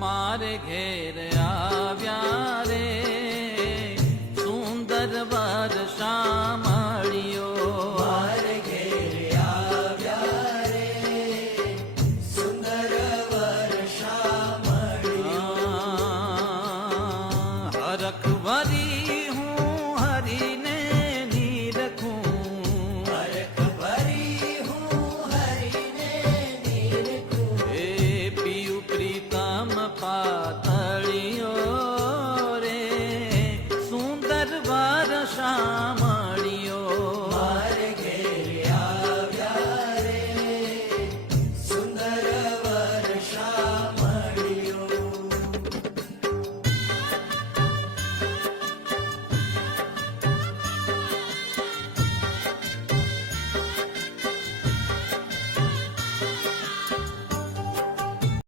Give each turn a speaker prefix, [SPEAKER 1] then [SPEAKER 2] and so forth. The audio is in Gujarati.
[SPEAKER 1] મારે ઘેર આવ્યા રે. સુંદર વર્ષા મળ્યો મારે
[SPEAKER 2] સુંદર વર્ષા મળ્યો
[SPEAKER 1] હરખ વર আশা